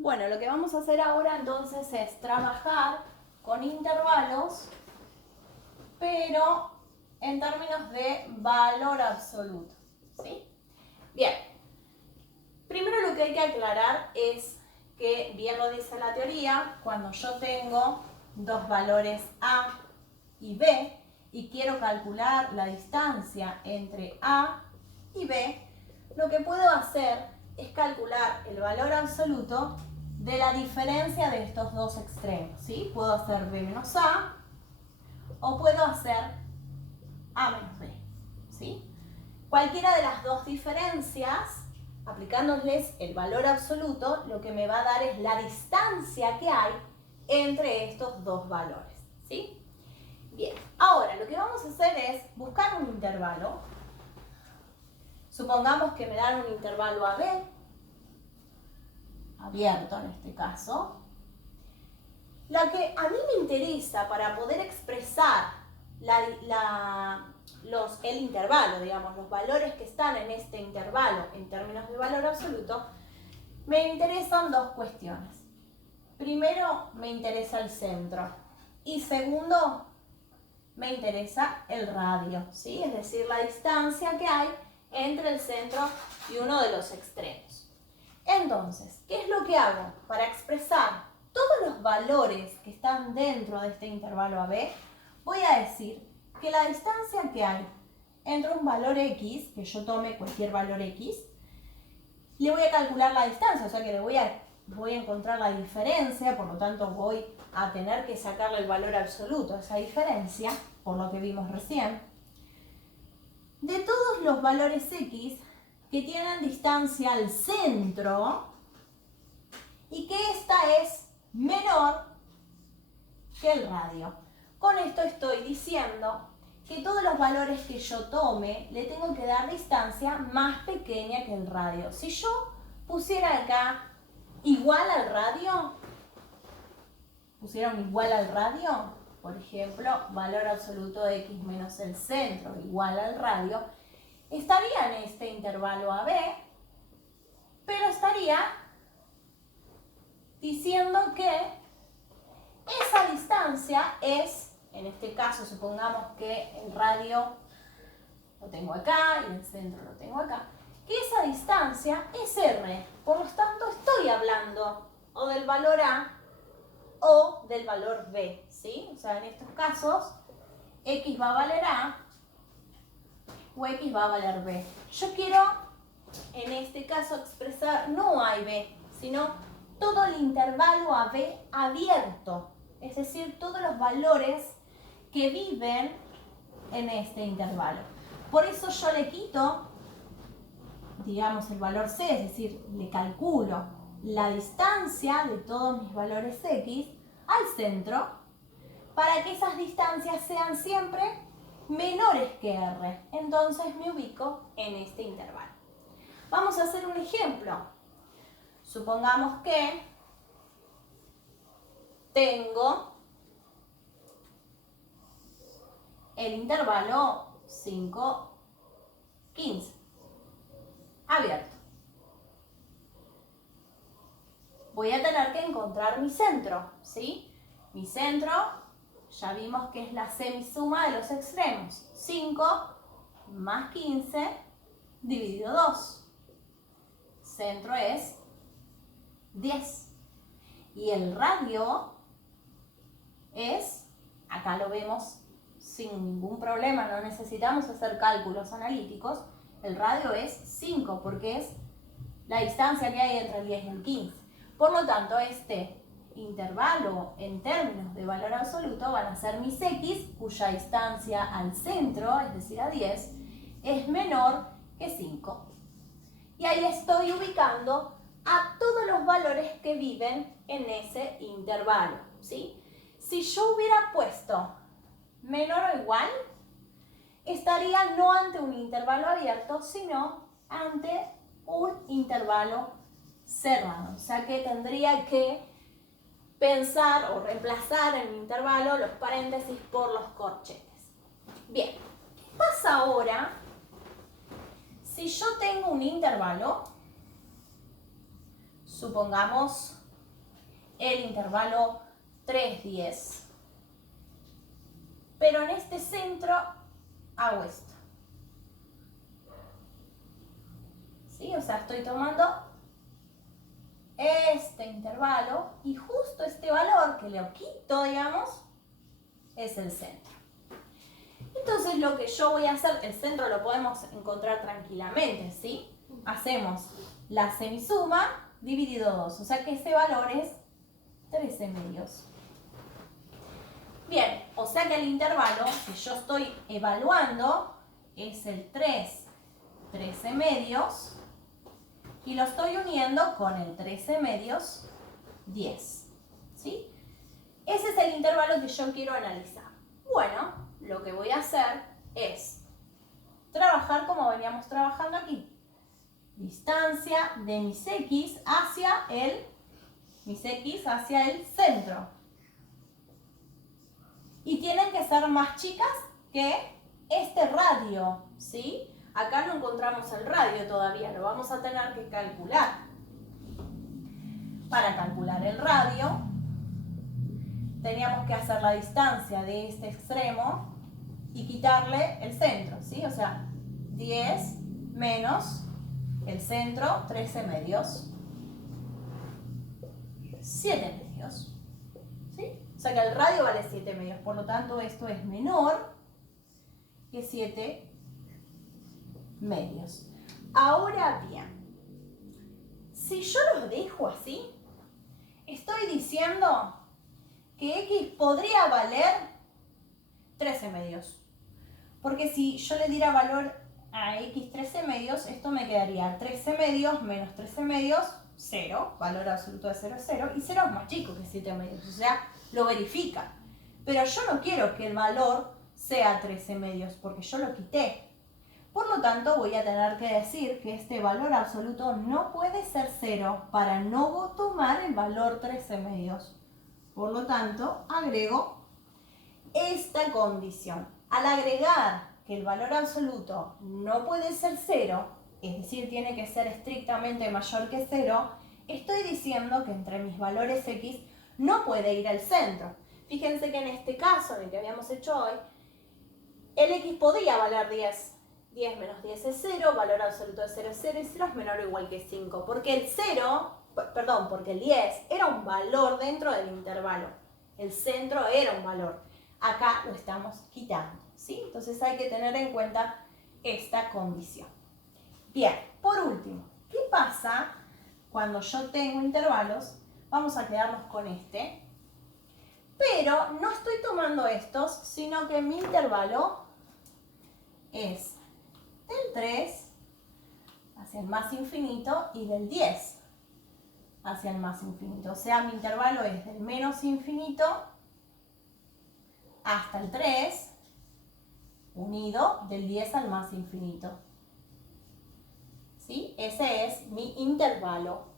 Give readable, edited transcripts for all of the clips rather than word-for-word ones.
Bueno, lo que vamos a hacer ahora entonces es trabajar con intervalos, pero en términos de valor absoluto, ¿sí? Bien, primero lo que hay que aclarar es que, bien lo dice la teoría, cuando yo tengo dos valores A y B y quiero calcular la distancia entre A y B, lo que puedo hacer es calcular el valor absoluto de la diferencia de estos dos extremos, ¿sí? Puedo hacer B menos A o puedo hacer A menos B, ¿sí? Cualquiera de las dos diferencias, aplicándoles el valor absoluto, lo que me va a dar es la distancia que hay entre estos dos valores, ¿sí? Bien, ahora lo que vamos a hacer es buscar un intervalo. Supongamos que me dan un intervalo AB, abierto en este caso. Lo que a mí me interesa para poder expresar el intervalo, digamos, los valores que están en este intervalo en términos de valor absoluto, me interesan dos cuestiones. Primero, me interesa el centro. Y segundo, me interesa el radio, ¿sí? Es decir, la distancia que hay entre el centro y uno de los extremos. Entonces, ¿qué es lo que hago? Para expresar todos los valores que están dentro de este intervalo AB, voy a decir que la distancia que hay entre un valor X, que yo tome cualquier valor X, le voy a calcular la distancia, o sea que voy a encontrar la diferencia, por lo tanto voy a tener que sacarle el valor absoluto a esa diferencia, por lo que vimos recién, de todos los valores X que tienen distancia al centro y que esta es menor que el radio. Con esto estoy diciendo que todos los valores que yo tome le tengo que dar distancia más pequeña que el radio. Si yo pusiera acá igual al radio, pusiera un igual al radio, por ejemplo, valor absoluto de X menos el centro igual al radio, estaría en este intervalo AB, pero estaría diciendo que esa distancia es, en este caso supongamos que el radio lo tengo acá y el centro lo tengo acá, que esa distancia es R. Por lo tanto, estoy hablando o del valor A o del valor B, ¿sí? O sea, en estos casos, X va a valer A o X va a valer B. Yo quiero, en este caso, expresar no A y B, sino todo el intervalo AB abierto. Es decir, todos los valores que viven en este intervalo. Por eso yo le quito, digamos, el valor C, es decir, le calculo la distancia de todos mis valores X al centro para que esas distancias sean siempre menores que R. Entonces me ubico en este intervalo. Vamos a hacer un ejemplo. Supongamos que tengo el intervalo 5, 15, abierto. Voy a tener que encontrar mi centro, ¿sí? Mi centro, ya vimos que es la semisuma de los extremos. 5 más 15 dividido 2. Centro es 10. Y el radio es, acá lo vemos sin ningún problema, no necesitamos hacer cálculos analíticos, el radio es 5 porque es la distancia que hay entre el 10 y el 15. Por lo tanto, este intervalo en términos de valor absoluto van a ser mis X, cuya distancia al centro, es decir, a 10, es menor que 5. Y ahí estoy ubicando a todos los valores que viven en ese intervalo, ¿sí? Si yo hubiera puesto menor o igual, estaría no ante un intervalo abierto, sino ante un intervalo cerrado. O sea que tendría que pensar o reemplazar en el intervalo los paréntesis por los corchetes. Bien, ¿qué pasa ahora si yo tengo un intervalo? Supongamos el intervalo 3/10. Pero en este centro hago esto. ¿Sí? O sea, estoy tomando este intervalo y justo este valor que le quito, digamos, es el centro. Entonces lo que yo voy a hacer, el centro lo podemos encontrar tranquilamente, ¿sí? Hacemos la semisuma dividido 2, o sea que ese valor es 13/2. Bien, o sea que el intervalo que yo estoy evaluando es el 13/2 y lo estoy uniendo con el 13/10, ¿sí? Ese es el intervalo que yo quiero analizar. Bueno, lo que voy a hacer es trabajar como veníamos trabajando aquí. Distancia de mis X hacia el centro. Y tienen que ser más chicas que este radio, ¿sí? Acá no encontramos el radio todavía, lo vamos a tener que calcular. Para calcular el radio, teníamos que hacer la distancia de este extremo y quitarle el centro, ¿sí? O sea, 10 menos el centro, 13/2, 7/2, ¿sí? O sea que el radio vale 7/2, por lo tanto esto es menor que 7/2. Ahora bien, si yo los dejo así, estoy diciendo que X podría valer 13/2. Porque si yo le diera valor a X 13/2, esto me quedaría 13/2 menos 13/2, 0, valor absoluto de 0 es 0, y 0 es más chico que 7/2, o sea, lo verifica. Pero yo no quiero que el valor sea 13/2 porque yo lo quité. Por lo tanto, voy a tener que decir que este valor absoluto no puede ser 0 para no tomar el valor 13/2. Por lo tanto, agrego esta condición. Al agregar que el valor absoluto no puede ser 0, es decir, tiene que ser estrictamente mayor que 0, estoy diciendo que entre mis valores X no puede ir al centro. Fíjense que en este caso, en el que habíamos hecho hoy, el X podía valer 10. 10 menos 10 es 0, valor absoluto de 0 es 0 y 0 es menor o igual que 5. Porque el 10 era un valor dentro del intervalo. El centro era un valor. Acá lo estamos quitando, ¿sí? Entonces hay que tener en cuenta esta condición. Bien, por último, ¿qué pasa cuando yo tengo intervalos? Vamos a quedarnos con este. Pero no estoy tomando estos, sino que mi intervalo es del 3 hacia el más infinito y del 10 hacia el más infinito. O sea, mi intervalo es del menos infinito hasta el 3, unido del 10 al más infinito. ¿Sí? Ese es mi intervalo.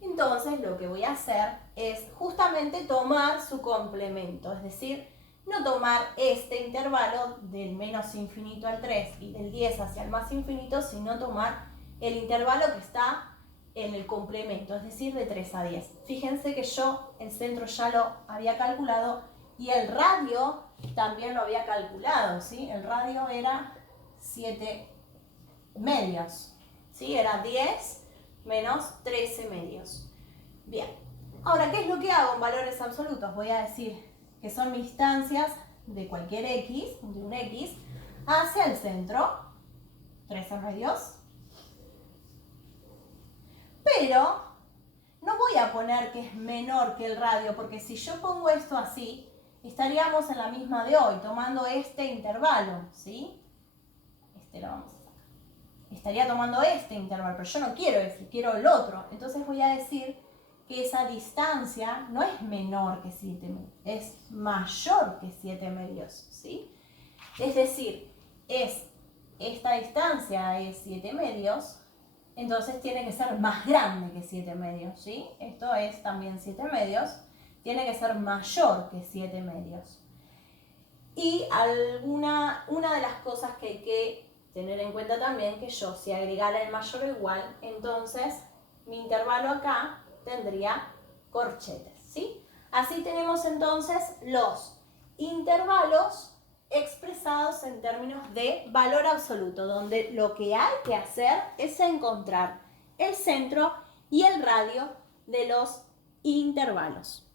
Entonces, lo que voy a hacer es justamente tomar su complemento, es decir, no tomar este intervalo del menos infinito al 3 y del 10 hacia el más infinito, sino tomar el intervalo que está en el complemento, es decir, de 3 a 10. Fíjense que yo el centro ya lo había calculado y el radio también lo había calculado, ¿sí? El radio era 7/2, ¿sí? Era 10 menos 13/2. Bien, ahora, ¿qué es lo que hago en valores absolutos? Voy a decir que son mis distancias de cualquier X, de un X, hacia el centro, 13/2. Pero no voy a poner que es menor que el radio, porque si yo pongo esto así, estaríamos en la misma de hoy, tomando este intervalo, ¿sí? Este lo vamos a sacar. Estaría tomando este intervalo, pero yo no quiero ese, quiero el otro. Entonces voy a decir que esa distancia no es menor que 7/2, es mayor que 7/2, ¿sí? Es decir, esta distancia es 7/2, entonces tiene que ser más grande que 7/2, ¿sí? Esto es también 7/2, tiene que ser mayor que 7/2. Y una de las cosas que hay que tener en cuenta también, que yo si agregara el mayor o igual, entonces mi intervalo acá tendría corchetes, ¿sí? Así tenemos entonces los intervalos expresados en términos de valor absoluto, donde lo que hay que hacer es encontrar el centro y el radio de los intervalos.